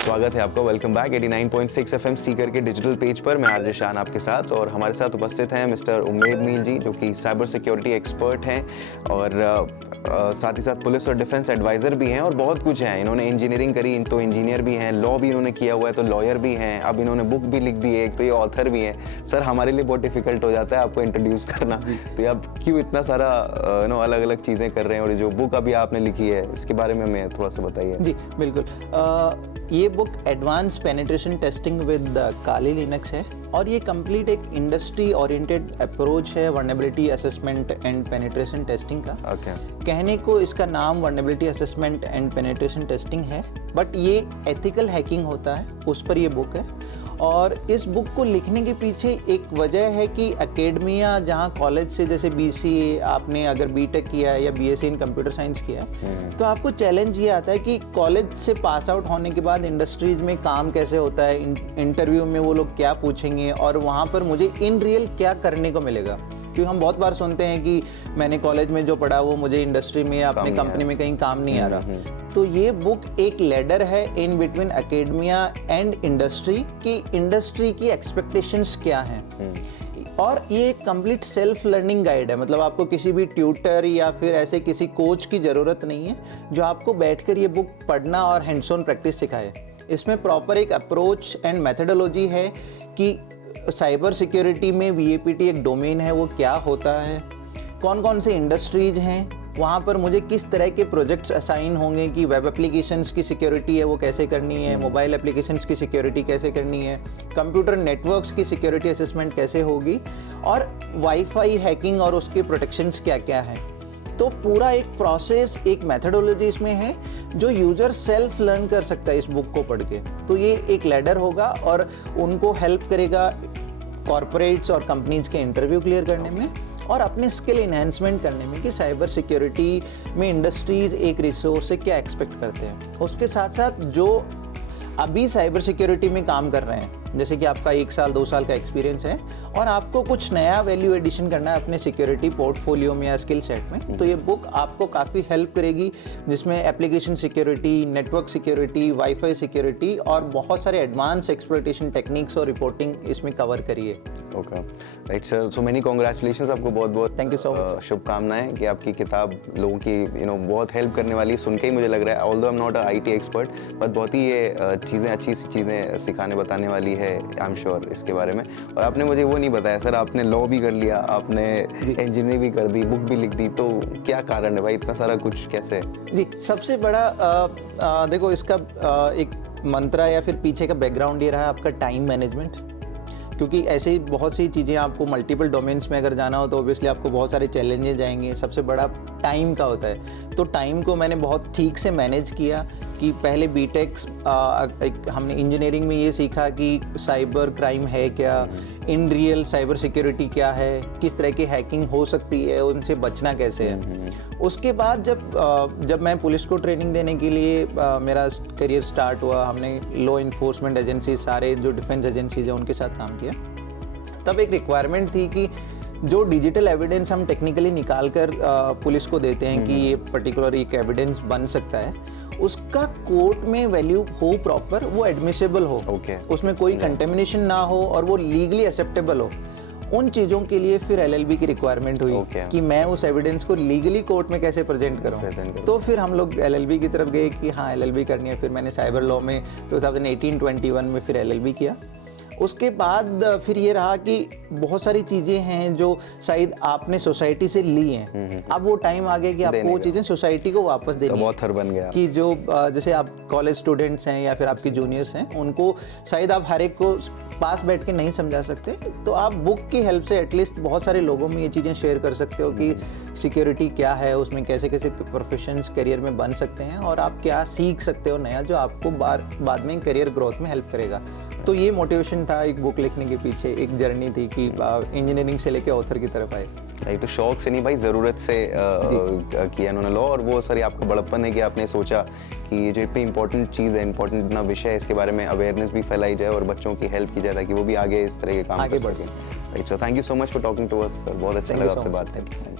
स्वागत है आपका, वेलकम बैक 89.6 एफएम सीकर के डिजिटल पेज पर। मैं आरजे शान आपके साथ, और हमारे साथ उपस्थित हैं मिस्टर उम्मेद मील जी, जो कि साइबर सिक्योरिटी एक्सपर्ट हैं और साथ ही साथ पुलिस और डिफेंस एडवाइज़र भी हैं और बहुत कुछ हैं। इन्होंने इंजीनियरिंग करी तो इंजीनियर भी हैं, लॉ भी इन्होंने किया हुआ है तो लॉयर भी हैं, अब इन्होंने बुक भी लिख दी है एक, तो ये ऑथर भी हैं। सर, हमारे लिए बहुत डिफिकल्ट हो जाता है आपको इंट्रोड्यूस करना, तो आप क्यों इतना सारा अलग अलग चीज़ें कर रहे हैं, और जो बुक अभी आपने लिखी है इसके बारे में हमें थोड़ा सा बताइए। जी बिल्कुल। ये book advance penetration testing with Kali Linux है, और ये कंप्लीट एक इंडस्ट्री ओरिएंटेड अप्रोच है vulnerability assessment and penetration testing का। कहने को इसका नाम vulnerability assessment and penetration testing है, बट ये एथिकल हैकिंग होता है, उस पर ये बुक है। और इस बुक को लिखने के पीछे एक वजह है कि एकेडमिया, जहाँ कॉलेज से जैसे बीसीए आपने अगर बीटेक किया है या बीएससी इन कंप्यूटर साइंस किया है, तो आपको चैलेंज ये आता है कि कॉलेज से पास आउट होने के बाद इंडस्ट्रीज में काम कैसे होता है, इंटरव्यू में वो लोग क्या पूछेंगे और वहाँ पर मुझे इन रियल क्या करने को मिलेगा। क्योंकि हम बहुत बार सुनते हैं कि मैंने कॉलेज में जो पढ़ा वो मुझे इंडस्ट्री में या अपने कंपनी में कहीं काम नहीं आ रहा। तो ये बुक एक लैडर है in between academia and industry, कि इंडस्ट्री की एक्सपेक्टेशंस क्या हैं। और ये एक कंप्लीट सेल्फ लर्निंग गाइड है, मतलब आपको किसी भी ट्यूटर या फिर ऐसे किसी कोच की ज़रूरत नहीं है जो आपको बैठकर ये बुक पढ़ना और हैंड्स ऑन प्रैक्टिस सिखाए। इसमें प्रॉपर एक अप्रोच एंड मेथडोलॉजी है कि साइबर सिक्योरिटी में वीएपीटी एक डोमेन है, वो क्या होता है, कौन कौन से इंडस्ट्रीज हैं, वहाँ पर मुझे किस तरह के प्रोजेक्ट्स असाइन होंगे, कि वेब एप्लीकेशंस की सिक्योरिटी है वो कैसे करनी है, मोबाइल एप्लीकेशंस की सिक्योरिटी कैसे करनी है, कंप्यूटर नेटवर्क्स की सिक्योरिटी असेसमेंट कैसे होगी, और वाईफाई हैकिंग और उसके प्रोटेक्शंस क्या क्या हैं। तो पूरा एक प्रोसेस, एक मेथडोलॉजी इसमें है जो यूजर सेल्फ लर्न कर सकता है इस बुक को पढ़ के। तो ये एक लैडर होगा और उनको हेल्प करेगा कॉर्पोरेट्स और कंपनीज के इंटरव्यू क्लियर करने में और अपने स्किल इन्हेंसमेंट करने में, कि साइबर सिक्योरिटी में इंडस्ट्रीज एक रिसोर्स से क्या एक्सपेक्ट करते हैं। उसके साथ साथ जो अभी साइबर सिक्योरिटी में काम कर रहे हैं, जैसे कि आपका 1 साल 2 साल का एक्सपीरियंस है और आपको कुछ नया वैल्यू एडिशन करना है अपने सिक्योरिटी पोर्टफोलियो में या स्किल सेट में, तो ये बुक आपको काफ़ी हेल्प करेगी, जिसमें application security, network security, wifi security और बहुत सारे एडवांस एक्सप्लॉयटेशन टेक्निक्स और रिपोर्टिंग इसमें कवर करिए। Okay, right sir, so many congratulations, आपको बहुत बहुत थैंक यू सो मच, शुभकामनाएं कि आपकी किताब लोगों की बहुत हेल्प करने वाली है। सुन के ही मुझे लग रहा है, although I am not a IT expert, but बहुत ही ये चीज़ें अच्छी चीज़ें सिखाने बताने वाली है, आई एम श्योर इसके बारे में। और आपने मुझे वो नहीं बताया सर, आपने लॉ भी कर लिया, आपने इंजीनियरिंग भी कर दी, बुक भी लिख दी, तो क्या कारण है भाई, इतना सारा कुछ कैसे? जी, सबसे बड़ा देखो इसका एक मंत्रा या फिर पीछे का बैकग्राउंड ये रहा है आपका टाइम मैनेजमेंट। क्योंकि ऐसे ही बहुत सी चीज़ें, आपको मल्टीपल डोमेन्स में अगर जाना हो तो ऑब्वियसली आपको बहुत सारे चैलेंजेस आएंगे। सबसे बड़ा टाइम का होता है, तो टाइम को मैंने बहुत ठीक से मैनेज किया कि पहले बीटेक हमने इंजीनियरिंग में ये सीखा कि साइबर क्राइम है क्या, इन रियल साइबर सिक्योरिटी क्या है, किस तरह की हैकिंग हो सकती है, उनसे बचना कैसे है। उसके बाद जब मैं पुलिस को ट्रेनिंग देने के लिए मेरा करियर स्टार्ट हुआ, हमने लॉ इन्फोर्समेंट एजेंसी, सारे जो डिफेंस एजेंसीज हैं उनके साथ काम किया, तब एक रिक्वायरमेंट थी कि जो डिजिटल एविडेंस हम टेक्निकली निकाल कर पुलिस को देते हैं कि ये पर्टिकुलर एक एविडेंस बन सकता है, उसका कोर्ट में वैल्यू हो प्रॉपर, वो एडमिसेबल हो, उसमें कोई कंटेमिनेशन ना हो और वो लीगली एक्सेप्टेबल हो। उन चीज़ों के लिए फिर एलएलबी की रिक्वायरमेंट हुई कि मैं उस एविडेंस को लीगली कोर्ट में कैसे प्रेजेंट करूं। तो फिर हम लोग एलएलबी की तरफ गए कि हाँ एलएलबी करनी है। फिर मैंने साइबर लॉ में 2018-21 में फिर एलएलबी किया। उसके बाद फिर ये रहा कि बहुत सारी चीज़ें हैं जो शायद आपने सोसाइटी से ली हैं, अब वो टाइम आ गया कि आपको वो चीज़ें सोसाइटी को वापस देनी है। ऑथर बन गया कि जो जैसे आप कॉलेज स्टूडेंट्स हैं या फिर आपके जूनियर्स हैं, उनको शायद आप हर एक को पास बैठ के नहीं समझा सकते, तो आप बुक की हेल्प से एटलीस्ट बहुत सारे लोगों में ये चीज़ें शेयर कर सकते हो कि सिक्योरिटी क्या है, उसमें कैसे कैसे प्रोफेशंस करियर में बन सकते हैं और आप क्या सीख सकते हो नया, जो आपको बाद में करियर ग्रोथ में हेल्प करेगा। तो ये मोटिवेशन था एक बुक लिखने के पीछे, एक जर्नी थी कि इंजीनियरिंग से लेके ऑथर की तरफ आए। नहीं तो शौक से नहीं भाई, ज़रूरत से किया इन्होंने लॉ, और वो सर आपका बड़प्पन है कि आपने सोचा कि ये जो इतनी इंपॉर्टेंट चीज़ है, इंपॉर्टेंट इतना विषय है, इसके बारे में अवेयरनेस भी फैलाई जाए और बच्चों की हेल्प की जाए ताकि वो भी आगे इस तरह के काम आगे कर सकें। Right sir, thank you so much for talking to us sir, बहुत अच्छा लगा आपसे बात करके।